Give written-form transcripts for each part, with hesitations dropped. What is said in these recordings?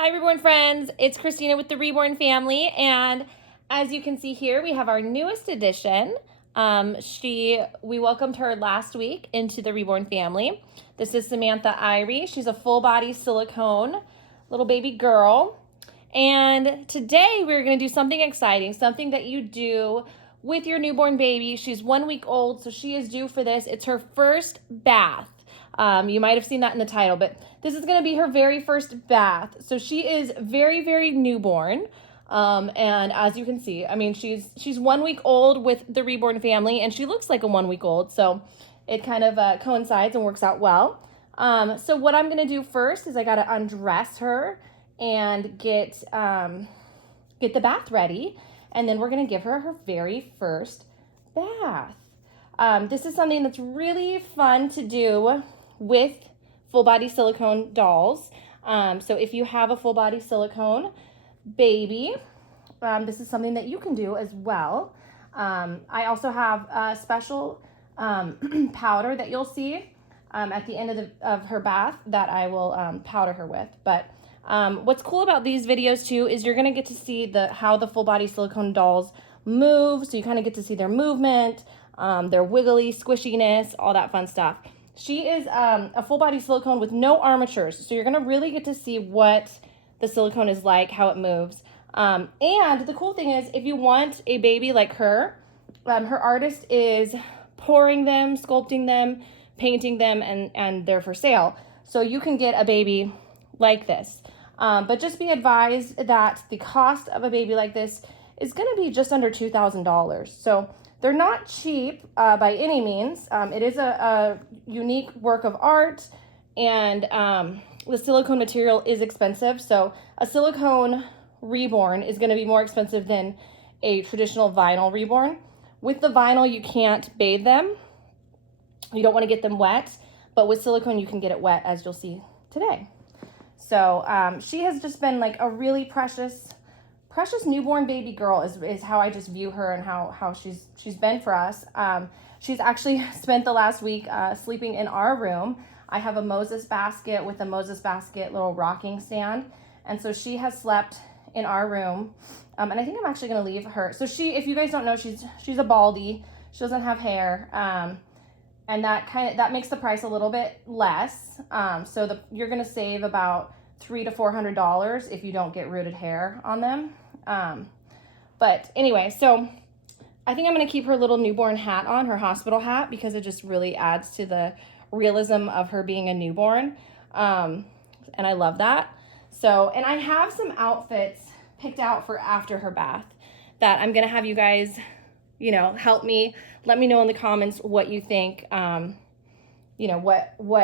Hi, Reborn friends. It's Christina with the Reborn Family, and as you can see here, we have our newest addition. We welcomed her last week into the Reborn Family. This is Samantha Irie. She's a full body silicone little baby girl. And today we're going to do something exciting, something that you do with your newborn baby. She's 1 week old, so she is due for this. It's her first bath. You might have seen that in the title, but this is going to be her very first bath. So she is very, very newborn. And as you can see, I mean, she's 1 week old with the Reborn Family, and she looks like a 1 week old. So it kind of coincides and works out well. So what I'm going to do first is I got to undress her and get the bath ready. And then we're going to give her her very first bath. This is something that's really fun to do with full body silicone dolls. So if you have a full body silicone baby, this is something that you can do as well. I also have a special powder that you'll see at the end of her bath that I will powder her with. But what's cool about these videos too is you're gonna get to see how the full body silicone dolls move. So you kind of get to see their movement, their wiggly squishiness, all that fun stuff. She is a full body silicone with no armatures. So you're gonna really get to see what the silicone is like, how it moves. And the cool thing is if you want a baby like her, her artist is pouring them, sculpting them, painting them, and they're for sale. So you can get a baby like this. But just be advised that the cost of a baby like this is going to be just under $2,000. So they're not cheap by any means. It is a unique work of art, and the silicone material is expensive. So a silicone reborn is going to be more expensive than a traditional vinyl reborn. With the vinyl, you can't bathe them. You don't want to get them wet, but with silicone, you can get it wet, as you'll see today. So she has just been like a really precious newborn baby girl is how I just view her and how she's been for us. She's actually spent the last week sleeping in our room. I have a Moses basket with a Moses basket little rocking stand. And so she has slept in our room. And I think I'm actually going to leave her. So if you guys don't know, she's a baldy. She doesn't have hair. And that makes the price a little bit less. So you're gonna save about $300 to $400 if you don't get rooted hair on them. But anyway, so I think I'm gonna keep her little newborn hat on, her hospital hat, because it just really adds to the realism of her being a newborn. And I love that. So, and I have some outfits picked out for after her bath that I'm gonna have you guys, help me. Let me know in the comments what you think, what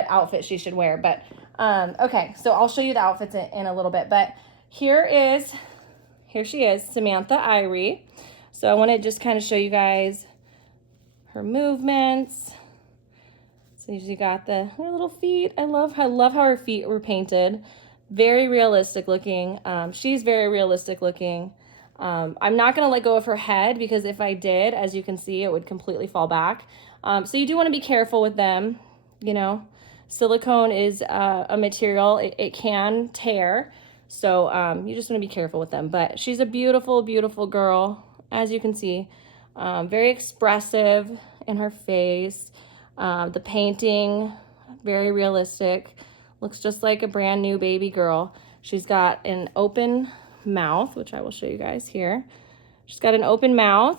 outfit she should wear. But, okay, so I'll show you the outfits in a little bit. But here she is, Samantha Irie. So I want to just kind of show you guys her movements. So she got her little feet. I love how her feet were painted. Very realistic looking. She's very realistic looking. I'm not going to let go of her head because if I did, as you can see, it would completely fall back. So you do want to be careful with them. Silicone is a material. It can tear. So you just want to be careful with them. But she's a beautiful, beautiful girl, as you can see. Very expressive in her face. The painting, very realistic. Looks just like a brand new baby girl. She's got an open mouth, which I will show you guys here. She's got an open mouth.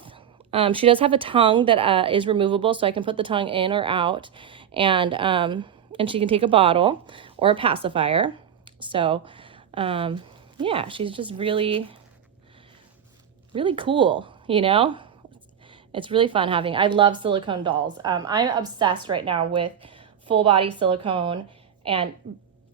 She does have a tongue that is removable, so I can put the tongue in or out, and she can take a bottle or a pacifier. So yeah, she's just really, really cool. It's really fun I love silicone dolls. I'm obsessed right now with full body silicone and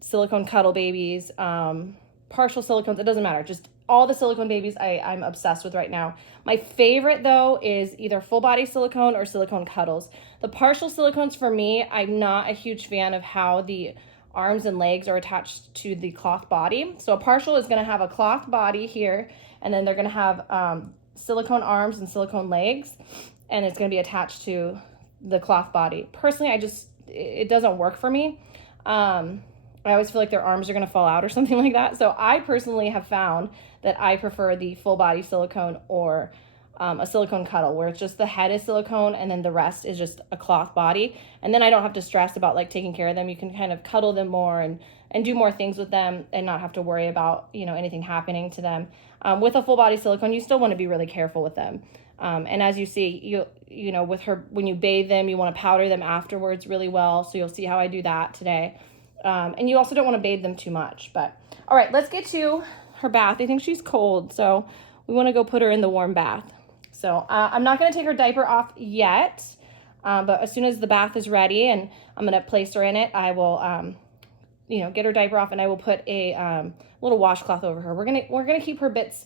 silicone cuddle babies, partial silicones, it doesn't matter. Just all the silicone babies I'm obsessed with right now. My favorite though is either full body silicone or silicone cuddles. The partial silicones for me, I'm not a huge fan of how the arms and legs are attached to the cloth body. So a partial is gonna have a cloth body here, and then they're gonna have silicone arms and silicone legs, and it's gonna be attached to the cloth body. Personally, it doesn't work for me. I always feel like their arms are going to fall out or something like that. So I personally have found that I prefer the full body silicone or a silicone cuddle, where it's just the head is silicone and then the rest is just a cloth body. And then I don't have to stress about like taking care of them. You can kind of cuddle them more and do more things with them and not have to worry about, you know, anything happening to them. With a full body silicone, you still want to be really careful with them. And as you see, you know, with her, when you bathe them, you want to powder them afterwards really well. So you'll see how I do that today. And you also don't want to bathe them too much. But all right, let's get to her bath. I think she's cold, so we want to go put her in the warm bath. So I'm not going to take her diaper off yet, but as soon as the bath is ready and I'm going to place her in it, I will, you know, get her diaper off, and I will put a little washcloth over her. We're gonna keep her bits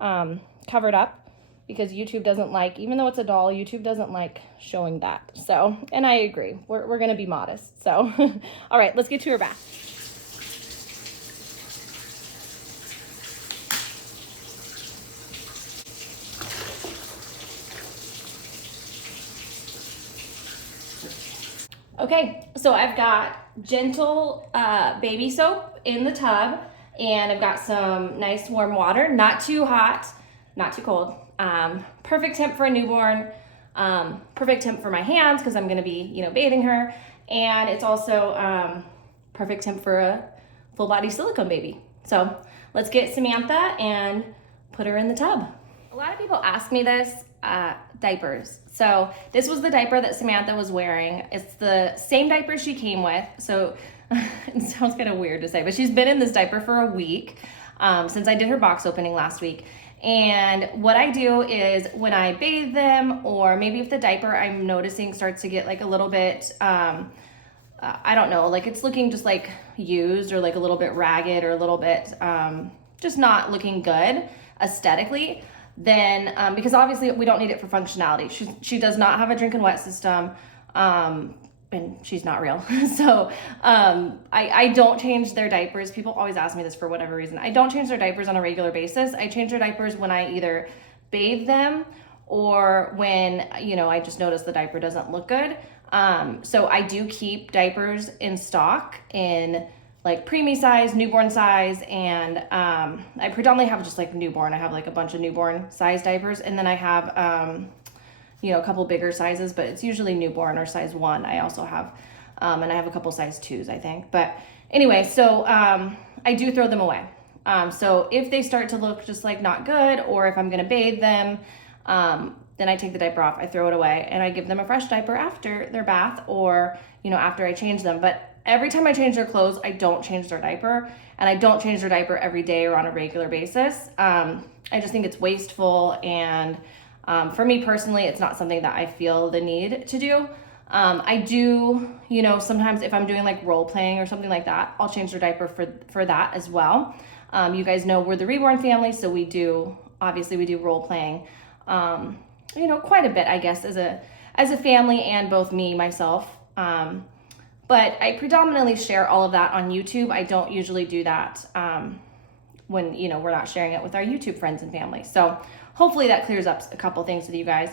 covered up, because YouTube doesn't like, even though it's a doll, YouTube doesn't like showing that. So, and I agree, we're gonna be modest. So, all right, let's get to her bath. Okay, so I've got gentle baby soap in the tub, and I've got some nice warm water, not too hot, not too cold. Perfect temp for a newborn, perfect temp for my hands because I'm gonna be, you know, bathing her, and it's also perfect temp for a full body silicone baby. So let's get Samantha and put her in the tub. A lot of people ask me this, diapers. So this was the diaper that Samantha was wearing. It's the same diaper she came with. So it sounds kind of weird to say, but she's been in this diaper for a week since I did her box opening last week. And what I do is when I bathe them, or maybe if the diaper I'm noticing starts to get like a little bit, I don't know, like it's looking just like used or like a little bit ragged or a little bit just not looking good aesthetically, then because obviously we don't need it for functionality. She does not have a drink and wet system, and she's not real. So I don't change their diapers. People always ask me this for whatever reason. I don't change their diapers on a regular basis. I change their diapers when I either bathe them or when, you know, I just notice the diaper doesn't look good. So I do keep diapers in stock in like preemie size, newborn size, and I predominantly have just like newborn. I have like a bunch of newborn size diapers, and then I have you know, a couple bigger sizes, but it's usually newborn or size 1. I also have, and I have a couple size 2s, I think. But anyway, so I do throw them away. So if they start to look just like not good, or if I'm gonna bathe them, then I take the diaper off, I throw it away, and I give them a fresh diaper after their bath, or, you know, after I change them. But every time I change their clothes, I don't change their diaper, and I don't change their diaper every day or on a regular basis. I just think it's wasteful, and for me personally, it's not something that I feel the need to do. I do, you know, sometimes if I'm doing like role playing or something like that, I'll change their diaper for that as well. You guys know we're the Reborn family, so we do role playing, you know, quite a bit, I guess, as a family, and both myself. But I predominantly share all of that on YouTube. I don't usually do that when, you know, we're not sharing it with our YouTube friends and family. So hopefully that clears up a couple things with you guys.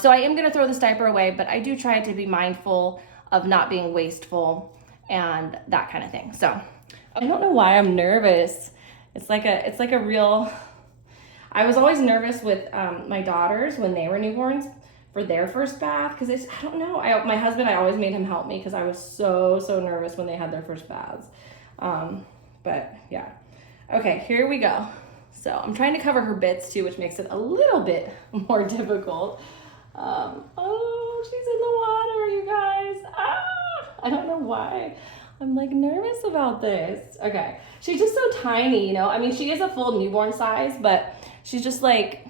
So I am going to throw this diaper away, but I do try to be mindful of not being wasteful and that kind of thing. So I don't know why I'm nervous. It's like a real, I was always nervous with my daughters when they were newborns for their first bath, because I don't know, my husband, I always made him help me because I was so nervous when they had their first baths. But yeah. Okay, here we go. So I'm trying to cover her bits too, which makes it a little bit more difficult. Oh, she's in the water, you guys. I don't know why I'm like nervous about this. Okay, she's just so tiny, you know. I mean, she is a full newborn size, but she's just like,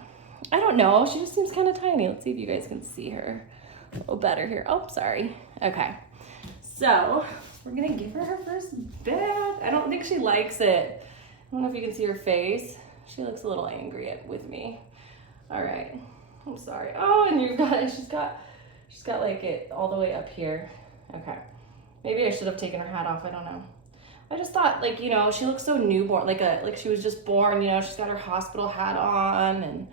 I don't know, she just seems kind of tiny. Let's see if you guys can see her a little better here. Oh, sorry. Okay, so we're gonna give her her first bath. I don't think she likes it. I don't know if you can see her face. She looks a little angry with me. All right, I'm sorry. Oh, and she's got like it all the way up here. Okay, maybe I should have taken her hat off. I don't know. I just thought, like, you know, she looks so newborn, like she was just born. You know, she's got her hospital hat on, and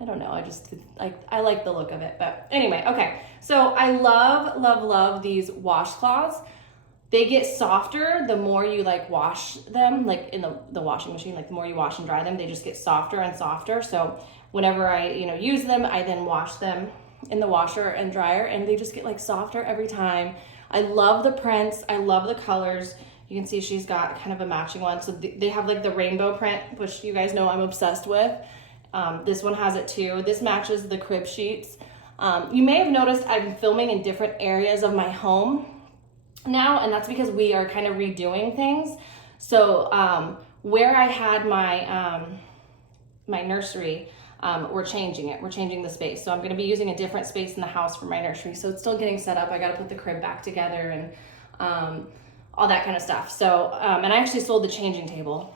I don't know. I like the look of it. But anyway, okay. So I love these washcloths. they get softer the more you like wash them, like in the washing machine. Like the more you wash and dry them, they just get softer and softer. So whenever I, use them, I then wash them in the washer and dryer, and they just get like softer every time. I love the prints. I love the colors. You can see she's got kind of a matching one. So they have like the rainbow print, which you guys know I'm obsessed with. This one has it too. This matches the crib sheets. You may have noticed I'm filming in different areas of my home now, and that's because we are kind of redoing things. So where I had my my nursery, we're changing it. We're changing the space. So I'm going to be using a different space in the house for my nursery. So it's still getting set up. I got to put the crib back together and all that kind of stuff. So and I actually sold the changing table.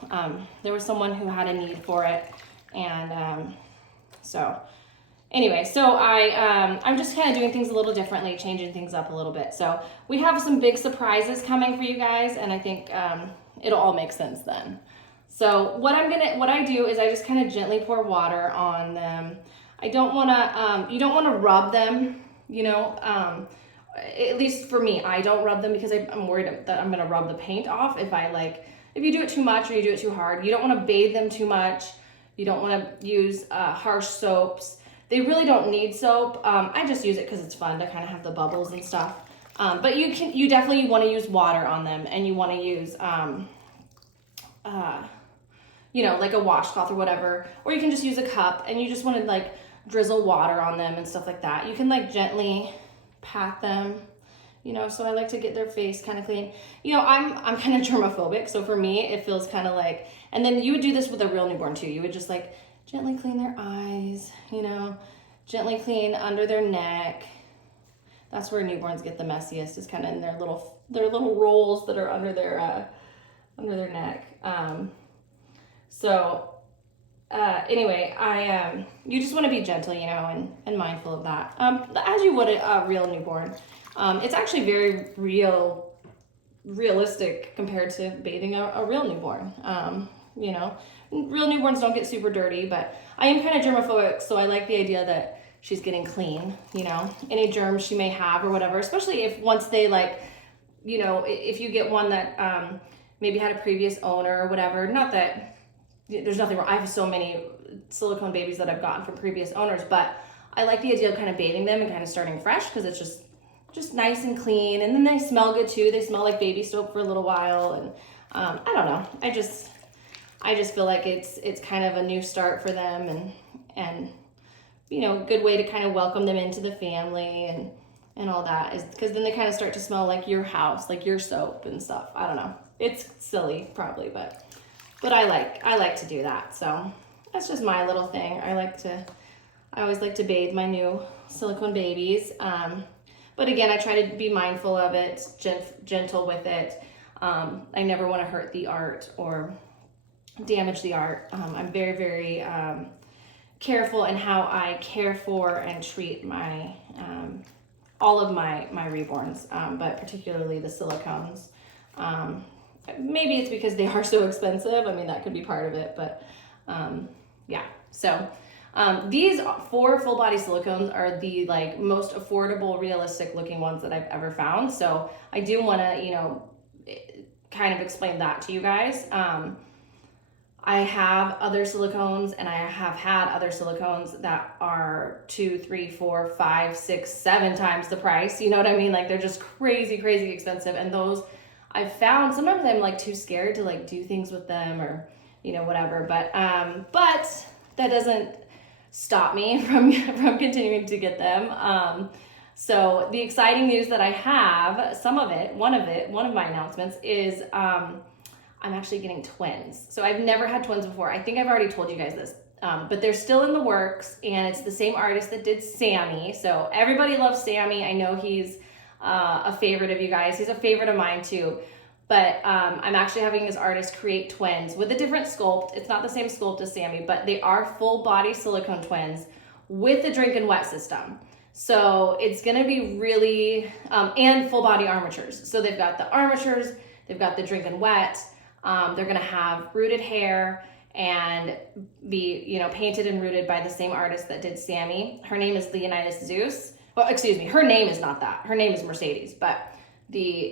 There was someone who had a need for it, and so anyway, so I'm just kind of doing things a little differently, changing things up a little bit. So we have some big surprises coming for you guys, and I think it'll all make sense then. So what I do is I just kind of gently pour water on them. I don't want to, you don't want to rub them, at least for me, I don't rub them because I'm worried that I'm going to rub the paint off if you do it too much or you do it too hard. You don't want to bathe them too much. You don't want to use harsh soaps. They really don't need soap. I just use it because it's fun to kind of have the bubbles and stuff. But you definitely want to use water on them, and you want to use, like a washcloth or whatever, or you can just use a cup, and you just want to like drizzle water on them and stuff like that. You can like gently pat them, so I like to get their face kind of clean. I'm kind of germophobic, so for me, it feels kind of like, and then you would do this with a real newborn too. You would just like gently clean their eyes, gently clean under their neck. That's where newborns get the messiest, is kind of in their little rolls that are under their neck. Anyway, you just want to be gentle, and mindful of that, as you would a real newborn. It's actually very realistic compared to bathing a real newborn. Real newborns don't get super dirty, but I am kind of germophobic, so I like the idea that she's getting clean, any germs she may have or whatever, especially if once they if you get one that maybe had a previous owner or whatever. Not that there's nothing wrong. I have so many silicone babies that I've gotten from previous owners, but I like the idea of kind of bathing them and kind of starting fresh, because it's just nice and clean, and then they smell good too. They smell like baby soap for a little while, and I don't know. I just feel like it's kind of a new start for them, and good way to kind of welcome them into the family and all that, is because then they kind of start to smell like your house, like your soap and stuff. I don't know. It's silly probably, but I like to do that. So that's just my little thing. I always like to bathe my new silicone babies. But again, I try to be mindful of it, gentle with it. I never want to hurt the art or damage the art. I'm very, very careful in how I care for and treat my all of my reborns, but particularly the silicones. Maybe it's because they are so expensive. I mean, that could be part of it, but yeah. So these 4 full body silicones are the most affordable, realistic looking ones that I've ever found. So I do want to, kind of explain that to you guys. I have other silicones, and I have had other silicones that are 2, 3, 4, 5, 6, 7 times the price. You know what I mean? Like, they're just crazy, crazy expensive. And those I've found, sometimes I'm too scared to do things with them, or, whatever. But that doesn't stop me from continuing to get them. So the exciting news that I have, one of my announcements is, I'm actually getting twins. So I've never had twins before. I think I've already told you guys this, but they're still in the works, and it's the same artist that did Sammy. So everybody loves Sammy. I know he's a favorite of you guys. He's a favorite of mine too. But I'm actually having this artist create twins with a different sculpt. It's not the same sculpt as Sammy, but they are full body silicone twins with the drink and wet system. So it's gonna be really, and full body armatures. So they've got the armatures, they've got the drink and wet. They're gonna have rooted hair and be, painted and rooted by the same artist that did Sammy. Her name is Leonidas Zeus. Well, excuse me, her name is not that. Her name is Mercedes, but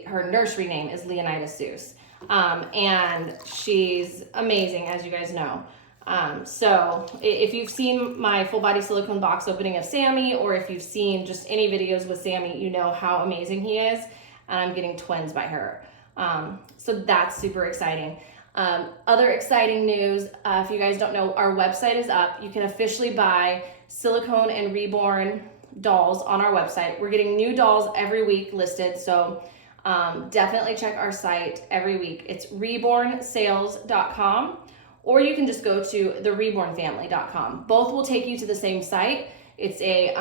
her nursery name is Leonidas Seuss. And she's amazing, as you guys know. So if you've seen my full body silicone box opening of Sammy, or if you've seen just any videos with Sammy, you know how amazing he is. And I'm getting twins by her. So that's super exciting. Other exciting news, if you guys don't know, our website is up. You can officially buy Silicone and Reborn dolls on our website. We're getting new dolls every week listed, so definitely check our site every week. It's reboensales.com, or you can just go to therebornfamily.com. Both will take you to the same site. It's a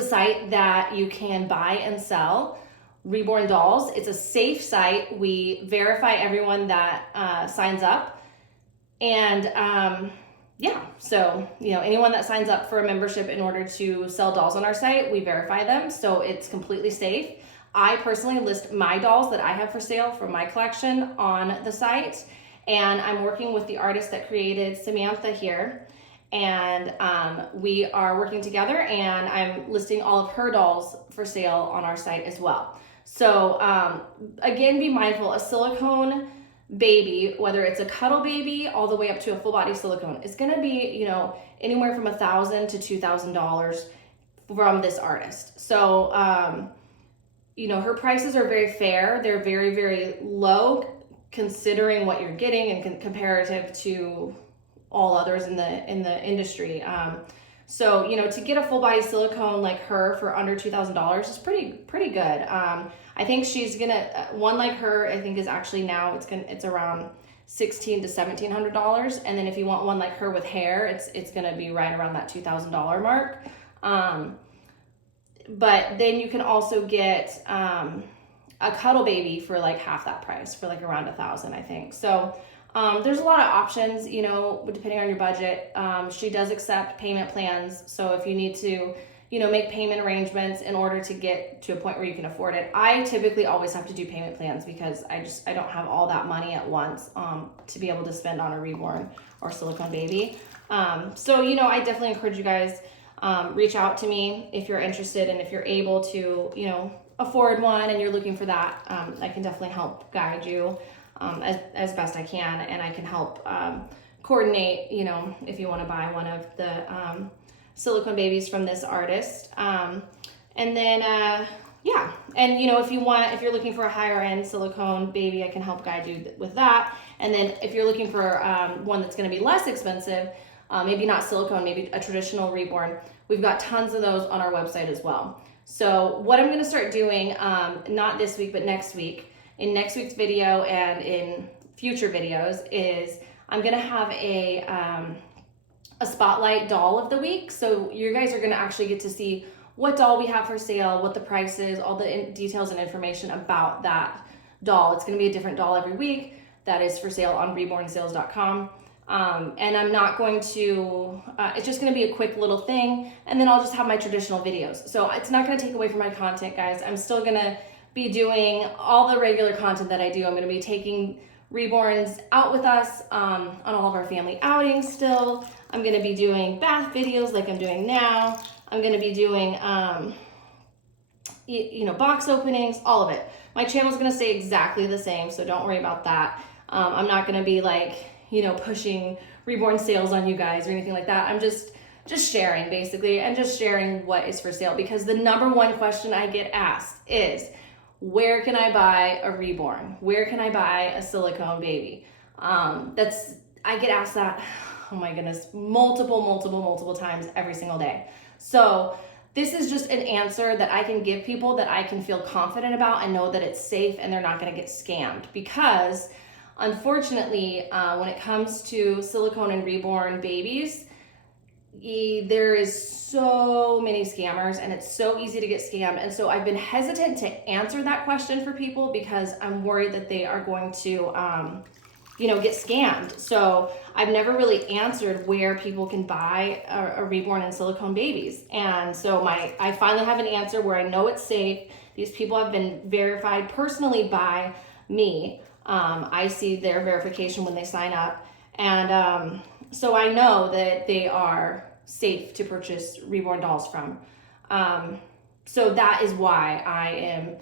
site that you can buy and sell Reborn dolls. It's a safe site. We verify everyone that signs up, and yeah, so anyone that signs up for a membership in order to sell dolls on our site, we verify them, so it's completely safe. I personally list my dolls that I have for sale from my collection on the site, and I'm working with the artist that created Samantha here, and we are working together, and I'm listing all of her dolls for sale on our site as well. So again, be mindful, a silicone baby, whether it's a cuddle baby all the way up to a full body silicone, is going to be anywhere from $1,000 to $2,000 from this artist. So her prices are very fair. They're very, very low considering what you're getting and comparative to all others in the industry. So to get a full body silicone like her for under $2,000 is pretty good. I think she's gonna one like her, I think is actually now it's around $1,600 to $1,700, and then if you want one like her with hair, it's gonna be right around that $2,000 mark. But then you can also get a cuddle baby for like half that price, for like around $1,000, I think. So there's a lot of options, depending on your budget. She does accept payment plans, so if you need to make payment arrangements in order to get to a point where you can afford it. I typically always have to do payment plans because I don't have all that money at once to be able to spend on a reborn or silicone baby. So I definitely encourage you guys, reach out to me if you're interested, and if you're able to afford one and you're looking for that, I can definitely help guide you as best I can, and I can help coordinate if you want to buy one of the silicone babies from this artist. And then yeah, and if you're looking for a higher end silicone baby, I can help guide you with that. And then if you're looking for one that's going to be less expensive, maybe not silicone, maybe a traditional reborn, we've got tons of those on our website as well. So what I'm going to start doing, not this week but next week, in next week's video and in future videos, is I'm going to have a spotlight doll of the week. So you guys are going to actually get to see what doll we have for sale, what the price is, all the details and information about that doll. It's going to be a different doll every week that is for sale on reboensales.com. And I'm not going to, it's just going to be a quick little thing, and then I'll just have my traditional videos. So it's not going to take away from my content, guys. I'm still going to be doing all the regular content that I do. I'm going to be taking reborns out with us on all of our family outings still. I'm going to be doing bath videos like I'm doing now. I'm going to be doing, box openings, all of it. My channel is going to stay exactly the same, so don't worry about that. I'm not going to be pushing reborn sales on you guys or anything like that. I'm just sharing, basically, and just sharing what is for sale, because the number one question I get asked is, where can I buy a reborn? Where can I buy a silicone baby? I get asked that, oh my goodness, multiple times every single day. So this is just an answer that I can give people that I can feel confident about and know that it's safe and they're not going to get scammed, because unfortunately, when it comes to silicone and reborn babies, there is so many scammers and it's so easy to get scammed. And so I've been hesitant to answer that question for people because I'm worried that they are going to, get scammed. So I've never really answered where people can buy a reborn and silicone babies. And so I finally have an answer where I know it's safe. These people have been verified personally by me. I see their verification when they sign up. And so I know that they are safe to purchase reborn dolls from. So that is why I am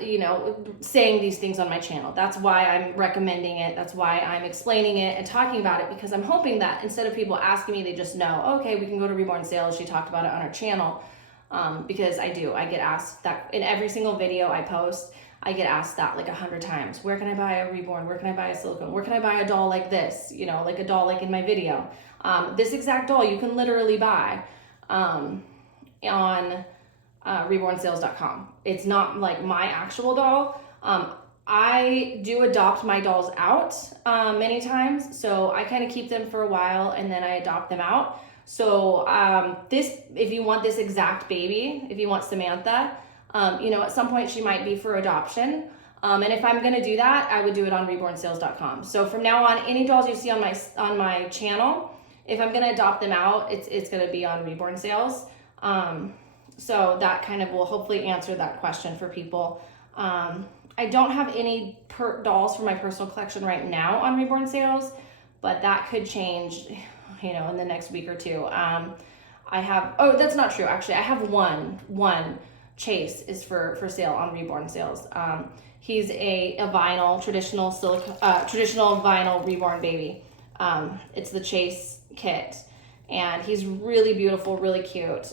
you know, saying these things on my channel. That's why I'm recommending it. That's why I'm explaining it and talking about it, because I'm hoping that instead of people asking me, they just know, okay, we can go to Reborn Sales. She talked about it on her channel. Because I get asked that in every single video I post. I get asked that like 100 times. Where can I buy a Reborn? Where can I buy a Silicone? Where can I buy a doll like this? You know, like a doll like in my video. This exact doll you can literally buy on reboensales.com. It's not like my actual doll. I do adopt my dolls out many times, so I kind of keep them for a while and then I adopt them out. So if you want this exact baby, if you want Samantha, you know, at some point she might be for adoption. And if I'm gonna do that, I would do it on reboensales.com. So from now on, any dolls you see on my channel, if I'm gonna adopt them out, it's gonna be on Reborn Sales. So that kind of will hopefully answer that question for people. I don't have any dolls for my personal collection right now on Reborn Sales, but that could change, you know, in the next week or two. I have, oh, that's not true. Actually, I have one Chase is for sale on Reborn Sales. He's a vinyl, traditional vinyl reborn baby. It's the Chase kit, and he's really beautiful, really cute.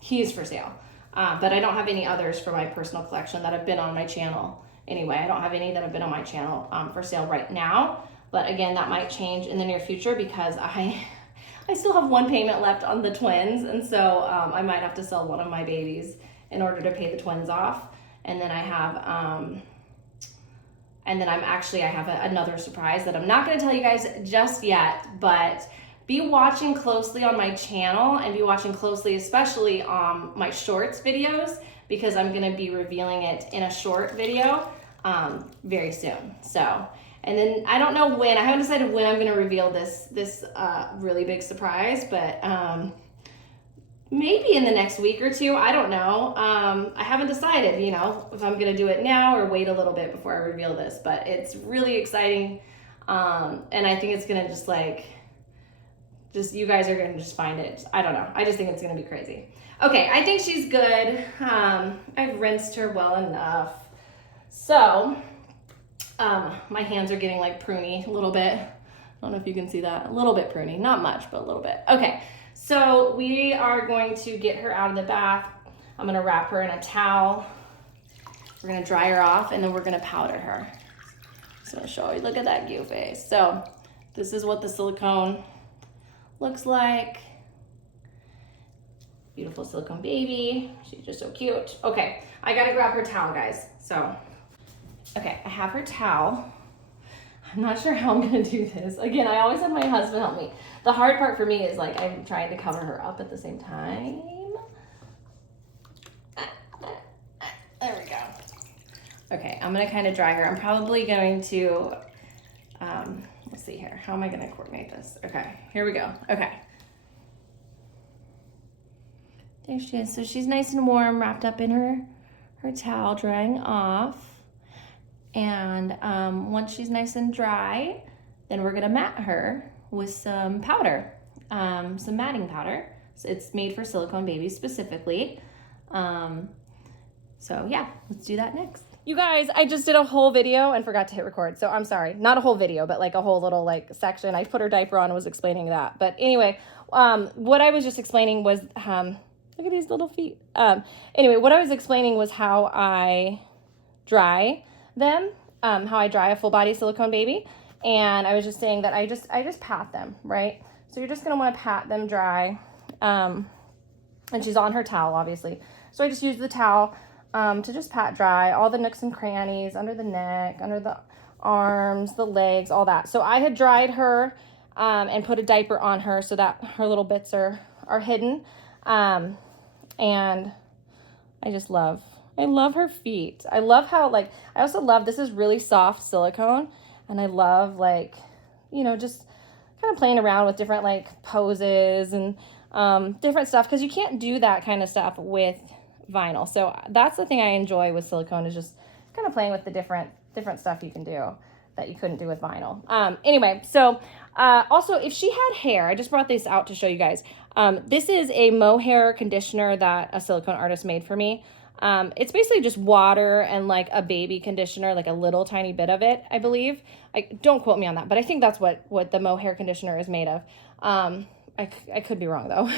He's for sale. But I don't have any others for my personal collection that have been on my channel. Anyway, I don't have any that have been on my channel for sale right now. But again, that might change in the near future because I still have one payment left on the twins. And so I might have to sell one of my babies in order to pay the twins off. And then I have, I have another surprise that I'm not going to tell you guys just yet, but be watching closely on my channel and be watching closely, especially on my shorts videos, because I'm going to be revealing it in a short video very soon. So, and then I don't know when, I haven't decided when I'm going to reveal this really big surprise, but maybe in the next week or two. I don't know. I haven't decided, you know, if I'm going to do it now or wait a little bit before I reveal this, but it's really exciting. And I think it's going to just you guys are going to just find it. I don't know. I just think it's going to be crazy. Okay, I think she's good. I've rinsed her well enough. So, my hands are getting like pruny a little bit. I don't know if you can see that. A little bit pruny. Not much, but a little bit. Okay, so we are going to get her out of the bath. I'm going to wrap her in a towel. We're going to dry her off, and then we're going to powder her. So I'll show you. Look at that cute face. So this is what the silicone looks like. Beautiful silicone baby. She's just so cute. Okay, I gotta grab her towel, guys. So, okay, I have her towel. I'm not sure how I'm gonna do this. Again, I always have my husband help me. The hard part for me is like I'm trying to cover her up at the same time. There we go. Okay, I'm gonna kind of dry her. I'm probably going to, let's see here. How am I gonna coordinate this? Okay, here we go. Okay. There she is. So she's nice and warm, wrapped up in her towel, drying off. And once she's nice and dry, then we're gonna mat her with some powder, some matting powder. So it's made for silicone babies specifically. So yeah, let's do that next. You guys, I just did a whole video and forgot to hit record. So I'm sorry, not a whole video, but like a whole little like section. I put her diaper on and was explaining that. But anyway, what I was just explaining was, look at these little feet. Anyway, what I was explaining was how I dry them, how I dry a full body silicone baby. And I was just saying that I just pat them, right? So you're just gonna wanna pat them dry. And she's on her towel, obviously. So I just use the towel to just pat dry all the nooks and crannies, under the neck, under the arms, the legs, all that. So I had dried her and put a diaper on her so that her little bits are hidden. And I love her feet. I love how, like, I also love, this is really soft silicone, and I love, like, you know, just kind of playing around with different, like, poses and different stuff, because you can't do that kind of stuff with vinyl. So that's the thing I enjoy with silicone, is just kind of playing with the different stuff you can do that you couldn't do with vinyl. Anyway, so also, if she had hair, I just brought this out to show you guys. This is a mohair conditioner that a silicone artist made for me. It's basically just water and like a baby conditioner, like a little tiny bit of it, I believe. Don't quote me on that, but I think that's what the Mo hair conditioner is made of. I could be wrong though.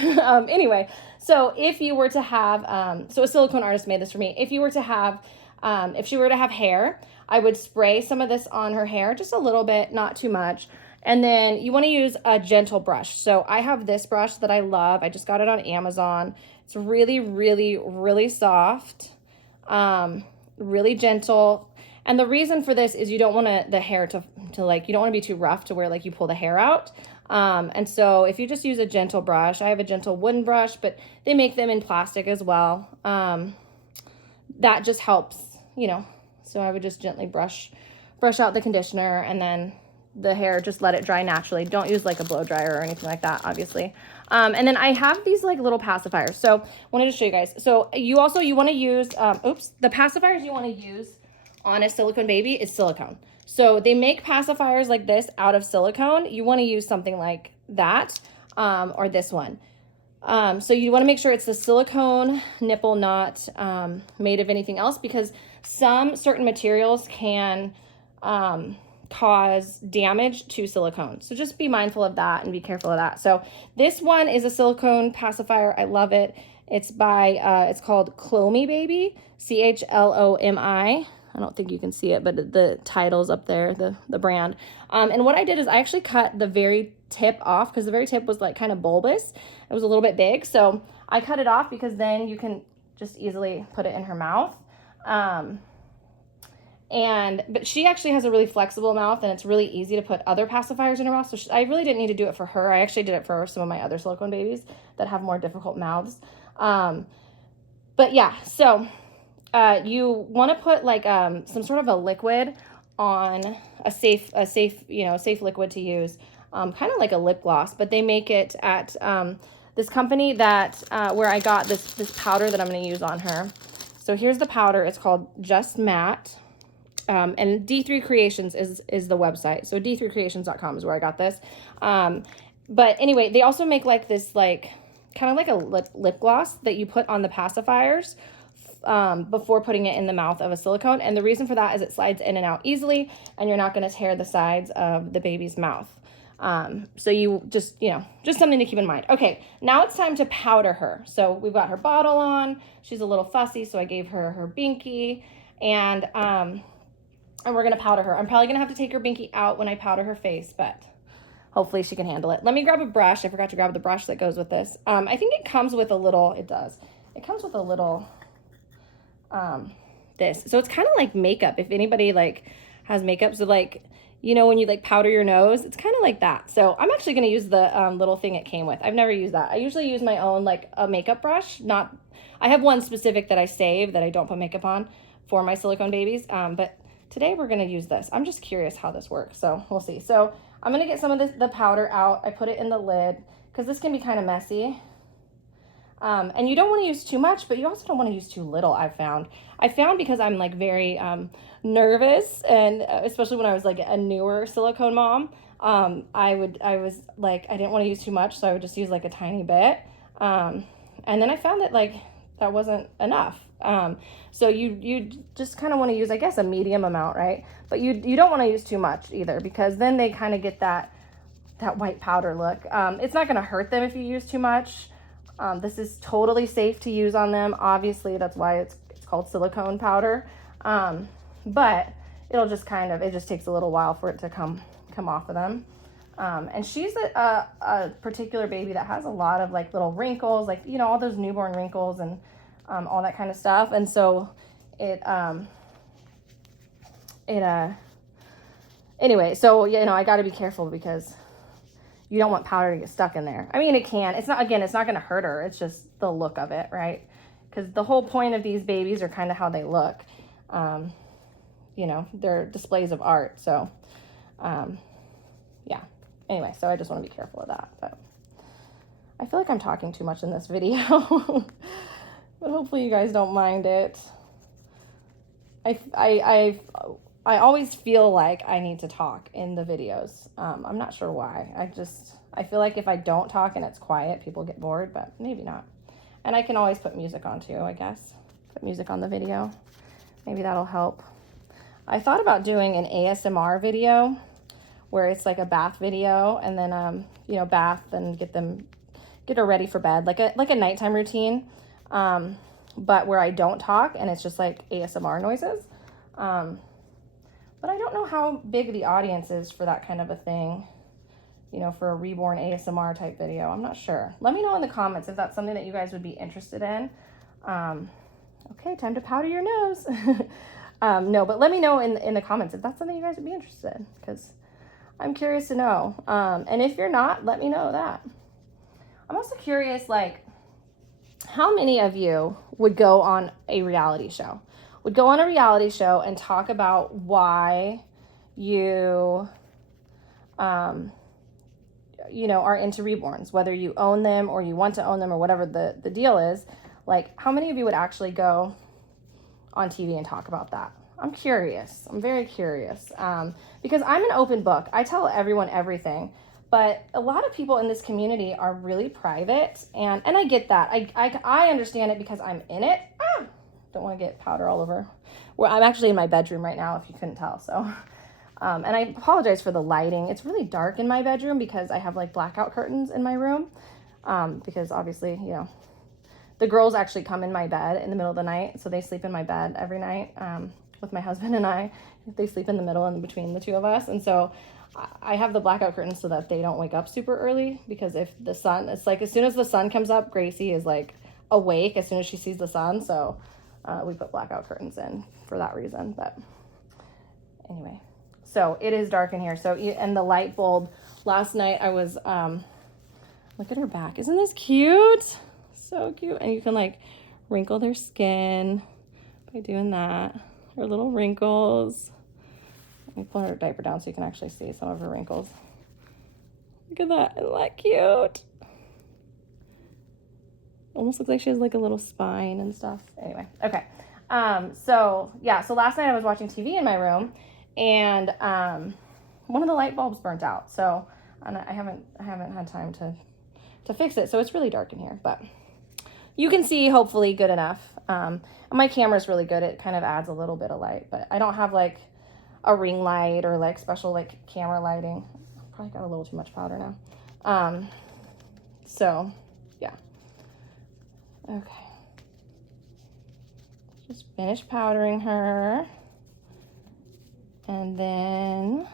Anyway, so if you were to have, so a silicone artist made this for me. If you were to have, if she were to have hair, I would spray some of this on her hair, just a little bit, not too much. And then you want to use a gentle brush. So I have this brush that I love. I just got it on Amazon. It's really, really, really soft, really gentle. And the reason for this is you don't want the hair to like, you don't want to be too rough to where like you pull the hair out. And so if you just use a gentle brush, I have a gentle wooden brush, but they make them in plastic as well. That just helps, you know. So I would just gently brush out the conditioner, and then the hair, just let it dry naturally. Don't use like a blow dryer or anything like that, obviously. And then I have these like little pacifiers. So I wanted to show you guys. So you want to use, the pacifiers you want to use on a silicone baby is silicone. So they make pacifiers like this out of silicone. You want to use something like that, or this one. So you want to make sure it's the silicone nipple, not made of anything else, because some certain materials can cause damage to silicone. So just be mindful of that and be careful of that. So this one is a silicone pacifier. I love it. It's by, it's called Chlomi Baby, CHLOMI. I don't think you can see it, but the title's up there, the brand. And what I did is I actually cut the very tip off, because the very tip was like kind of bulbous. It was a little bit big. So I cut it off because then you can just easily put it in her mouth. But she actually has a really flexible mouth, and it's really easy to put other pacifiers in her mouth. So I really didn't need to do it for her. I actually did it for some of my other silicone babies that have more difficult mouths. But yeah, so you want to put like some sort of a liquid on a safe liquid to use, kind of like a lip gloss, but they make it at this company that where I got this powder that I'm going to use on her. So here's the powder. It's called Just Matte. And D3 Creations is the website. So d3creations.com is where I got this. But anyway, they also make like this, like kind of like a lip gloss that you put on the pacifiers before putting it in the mouth of a silicone. And the reason for that is it slides in and out easily, and you're not going to tear the sides of the baby's mouth. So you just something to keep in mind. Okay, now it's time to powder her. So we've got her bottle on. She's a little fussy, so I gave her her binky, and we're going to powder her. I'm probably going to have to take her binky out when I powder her face, but hopefully she can handle it. Let me grab a brush. I forgot to grab the brush that goes with this. I think it comes with a little, it comes with a little, this. So it's kind of like makeup. If anybody like has makeup, so like, you know, when you like powder your nose, it's kind of like that. So I'm actually going to use the little thing it came with. I've never used that. I usually use my own like a makeup brush. I have one specific that I save that I don't put makeup on for my silicone babies. But today we're going to use this. I'm just curious how this works, so we'll see. So I'm going to get some of the powder out. I put it in the lid because this can be kind of messy. And you don't want to use too much, but you also don't want to use too little, I found because I'm like very nervous, and especially when I was like a newer silicone mom, I was like, I didn't want to use too much, so I would just use like a tiny bit. And then I found that like that wasn't enough. So you just kind of want to use, I guess, a medium amount, right? But you don't want to use too much either, because then they kind of get that white powder look. It's not going to hurt them if you use too much. This is totally safe to use on them. Obviously, that's why it's called silicone powder. But it'll just it just takes a little while for it to come off of them. And she's a particular baby that has a lot of like little wrinkles, like, you know, all those newborn wrinkles and all that kind of stuff. And so anyway, so, you know, I got to be careful because you don't want powder to get stuck in there. I mean, it can. It's not going to hurt her. It's just the look of it, right? Because the whole point of these babies are kind of how they look. You know, they're displays of art. So, yeah. Anyway, so I just want to be careful of that. But I feel like I'm talking too much in this video. But hopefully you guys don't mind it. I always feel like I need to talk in the videos. I'm not sure why. I feel like if I don't talk and it's quiet, people get bored, but maybe not. And I can always put music on too, I guess. Put music on the video. Maybe that'll help. I thought about doing an ASMR video where it's like a bath video, and then you know, bath and get her ready for bed, like a nighttime routine, but where I don't talk and it's just like ASMR noises. But I don't know how big the audience is for that kind of a thing, you know, for a Reborn ASMR type video. I'm not sure. Let me know in the comments if that's something that you guys would be interested in. Okay, time to powder your nose. No, but let me know in the comments if that's something you guys would be interested in, because I'm curious to know. And if you're not, let me know that. I'm also curious, like, how many of you would go on a reality show? Would go on a reality show and talk about why you, you know, are into reborns, whether you own them or you want to own them or whatever the deal is. Like, how many of you would actually go on TV and talk about that? I'm curious. I'm very curious, because I'm an open book. I tell everyone everything, but a lot of people in this community are really private, and I get that. I understand it because I'm in it. Don't want to get powder all over. Well, I'm actually in my bedroom right now, if you couldn't tell. So, and I apologize for the lighting. It's really dark in my bedroom because I have like blackout curtains in my room, because obviously, you know, the girls actually come in my bed in the middle of the night, so they sleep in my bed every night, with my husband and I. They sleep in the middle and between the two of us, and so I have the blackout curtains so that they don't wake up super early, because if the sun, it's like as soon as the sun comes up, Gracie is like awake as soon as she sees the sun, so we put blackout curtains in for that reason. But anyway, so it is dark in here. So, and the light bulb, last night I was, look at her back. Isn't this cute? So cute. And you can like wrinkle their skin by doing that. Her little wrinkles. Let me pull her diaper down so you can actually see some of her wrinkles. Look at that. Isn't that cute? Almost looks like she has like a little spine and stuff. Anyway, okay. So yeah, so last night I was watching TV in my room, and one of the light bulbs burnt out. So, and I haven't had time to fix it. So it's really dark in here, but you can see hopefully good enough. My camera's really good. It kind of adds a little bit of light, but I don't have like a ring light or like special like camera lighting. Probably got a little too much powder now. So yeah. Okay. Just finish powdering her. And then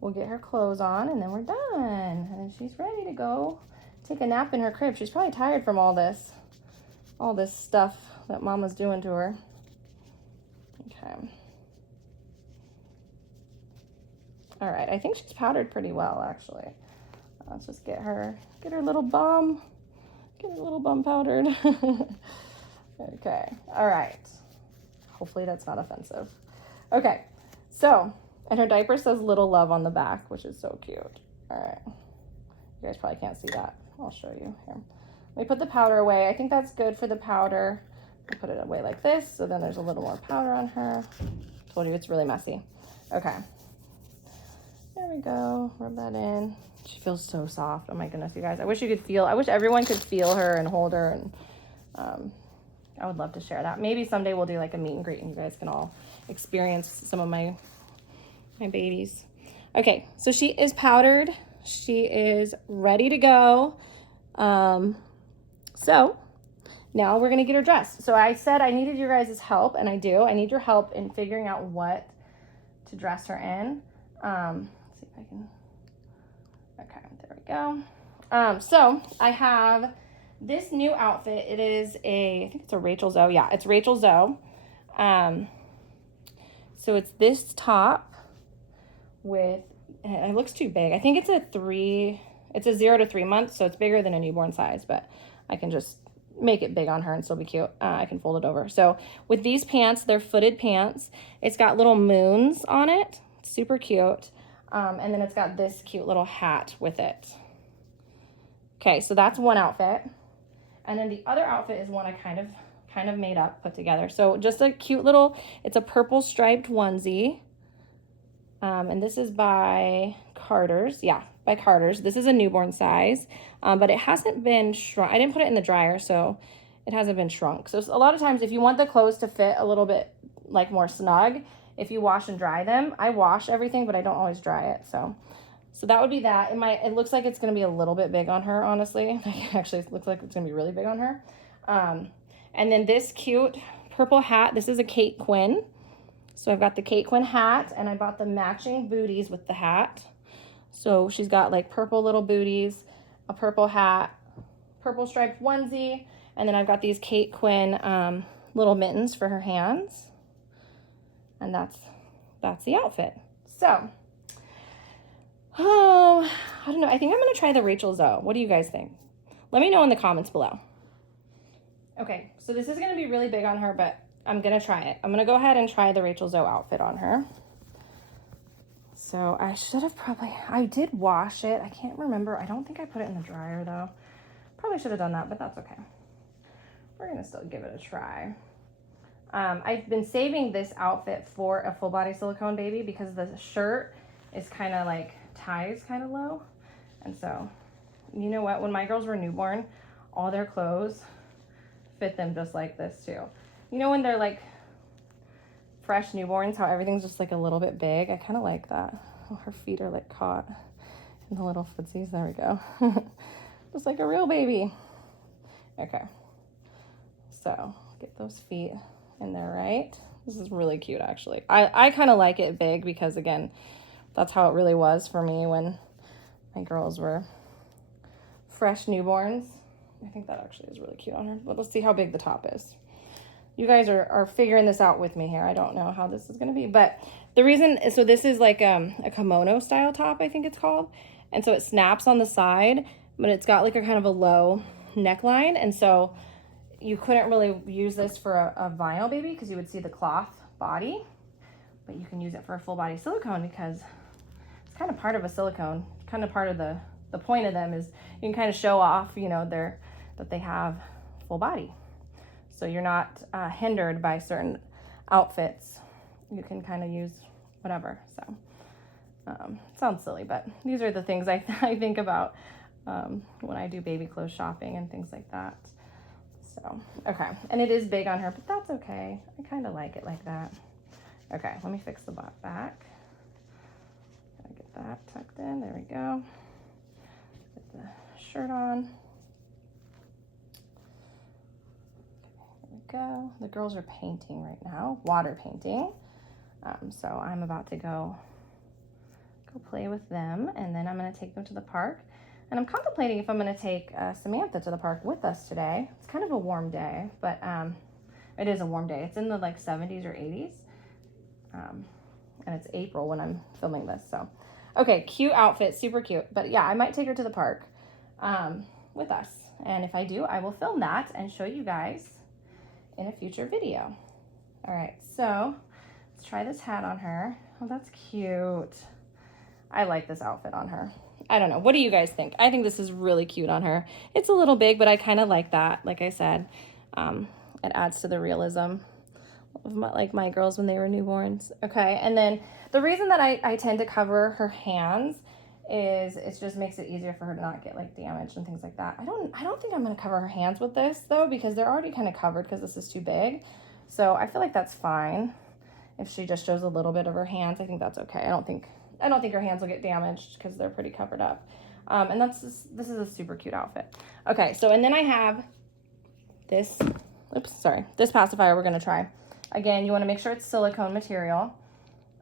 we'll get her clothes on, and then we're done. And then she's ready to go take a nap in her crib. She's probably tired from all this stuff that Mama's doing to her. Okay. All right, I think she's powdered pretty well, actually. Let's just get her little bum. Get her little bum powdered. Okay, all right. Hopefully that's not offensive. Okay, so, and her diaper says little love on the back, which is so cute. All right, you guys probably can't see that. I'll show you here. Let me put the powder away. I think that's good for the powder. I'll put it away like this, so then there's a little more powder on her. Told you it's really messy. Okay, there we go. Rub that in. She feels so soft. Oh my goodness, you guys. I wish everyone could feel her and hold her, and I would love to share that. Maybe someday we'll do like a meet and greet and you guys can all experience some of my babies. Okay, so she is powdered. She is ready to go. So now we're gonna get her dressed. So I said I needed your guys' help, and I do. I need your help in figuring out what to dress her in. Let's see if I can. Okay, there we go. So I have this new outfit. It is I think it's a Rachel Zoe. Yeah, it's Rachel Zoe. So it's this top with, it looks too big. I think it's a 0 to 3 months, so it's bigger than a newborn size, but I can just make it big on her and still be cute. I can fold it over. So with these pants, they're footed pants. It's got little moons on it. Super cute. And then it's got this cute little hat with it. Okay, so that's one outfit. And then the other outfit is one I kind of made up, put together. So just a cute little, it's a purple striped onesie. And this is by Carter's. Yeah, by Carter's. This is a newborn size, but it hasn't been shrunk. I didn't put it in the dryer, so it hasn't been shrunk. So a lot of times if you want the clothes to fit a little bit like more snug, if you wash and dry them, I wash everything, but I don't always dry it. So that would be that. It looks like it's going to be a little bit big on her, honestly. Actually, it looks like it's going to be really big on her. And then this cute purple hat, this is a Kate Quinn. So I've got the Kate Quinn hat, and I bought the matching booties with the hat. So she's got like purple little booties, a purple hat, purple striped onesie, and then I've got these Kate Quinn little mittens for her hands. And that's the outfit. So, oh, I don't know. I think I'm going to try the Rachel Zoe. What do you guys think? Let me know in the comments below. Okay, so this is going to be really big on her, but I'm going to try it. I'm going to go ahead and try the Rachel Zoe outfit on her. So I should have I did wash it. I can't remember. I don't think I put it in the dryer though. Probably should have done that, but that's okay. We're going to still give it a try. I've been saving this outfit for a full body silicone baby because the shirt is kind of like ties kind of low. And so, you know what? When my girls were newborn, all their clothes fit them just like this too. You know when they're like fresh newborns, how everything's just like a little bit big? I kind of like that. Oh, her feet are like caught in the little footsies. There we go. Just like a real baby. Okay. So get those feet in there, right? This is really cute, actually. I kind of like it big because, again, that's how it really was for me when my girls were fresh newborns. I think that actually is really cute on her. But let's see how big the top is. You guys are figuring this out with me here. I don't know how this is going to be. But the reason, so this is like a kimono style top, I think it's called. And so it snaps on the side, but it's got like a kind of a low neckline. And so you couldn't really use this for a vinyl baby because you would see the cloth body, but you can use it for a full body silicone because it's kind of part of a silicone. Kind of part of the point of them is you can kind of show off, you know, that they have full body. So you're not hindered by certain outfits. You can kind of use whatever. So it sounds silly, but these are the things I think about when I do baby clothes shopping and things like that. So, okay. And it is big on her, but that's okay. I kind of like it like that. Okay, let me fix the back. Gotta get that tucked in. There we go. Get the shirt on. There we go. The girls are painting right now, water painting. So I'm about to go play with them, and then I'm going to take them to the park. And I'm contemplating if I'm going to take Samantha to the park with us today. It's kind of a warm day, but it is a warm day. It's in the like 70s or 80s. And it's April when I'm filming this. So, okay, cute outfit, super cute. But yeah, I might take her to the park with us. And if I do, I will film that and show you guys in a future video. All right, so let's try this hat on her. Oh, that's cute. I like this outfit on her. I don't know. What do you guys think? I think this is really cute on her. It's a little big, but I kind of like that. Like I said, it adds to the realism of my girls when they were newborns. Okay, and then the reason that I tend to cover her hands is it just makes it easier for her to not get like damaged and things like that. I don't think I'm going to cover her hands with this though because they're already kind of covered because this is too big. So I feel like that's fine. If she just shows a little bit of her hands, I think that's okay. I don't think her hands will get damaged because they're pretty covered up. And this is a super cute outfit. Okay, so and then I have this pacifier we're going to try. Again, you want to make sure it's silicone material.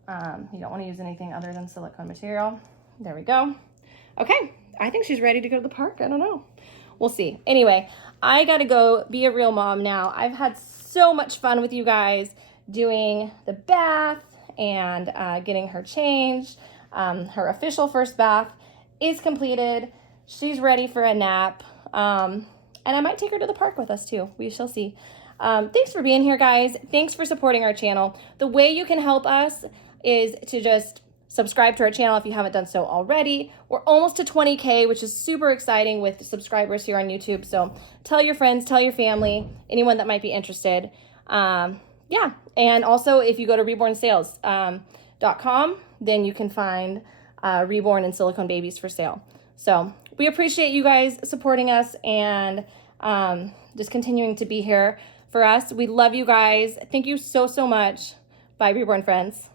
You don't want to use anything other than silicone material. There we go. Okay, I think she's ready to go to the park. I don't know. We'll see. Anyway, I got to go be a real mom now. I've had so much fun with you guys doing the bath and getting her changed. Her official first bath is completed. She's ready for a nap. And I might take her to the park with us too. We shall see. Thanks for being here, guys. Thanks for supporting our channel. The way you can help us is to just subscribe to our channel if you haven't done so already. We're almost to 20K, which is super exciting with subscribers here on YouTube. So tell your friends, tell your family, anyone that might be interested. Yeah, and also if you go to reboensales.com, then you can find Reborn and Silicone babies for sale. So we appreciate you guys supporting us, and just continuing to be here for us. We love you guys. Thank you so, so much. Bye, Reborn friends.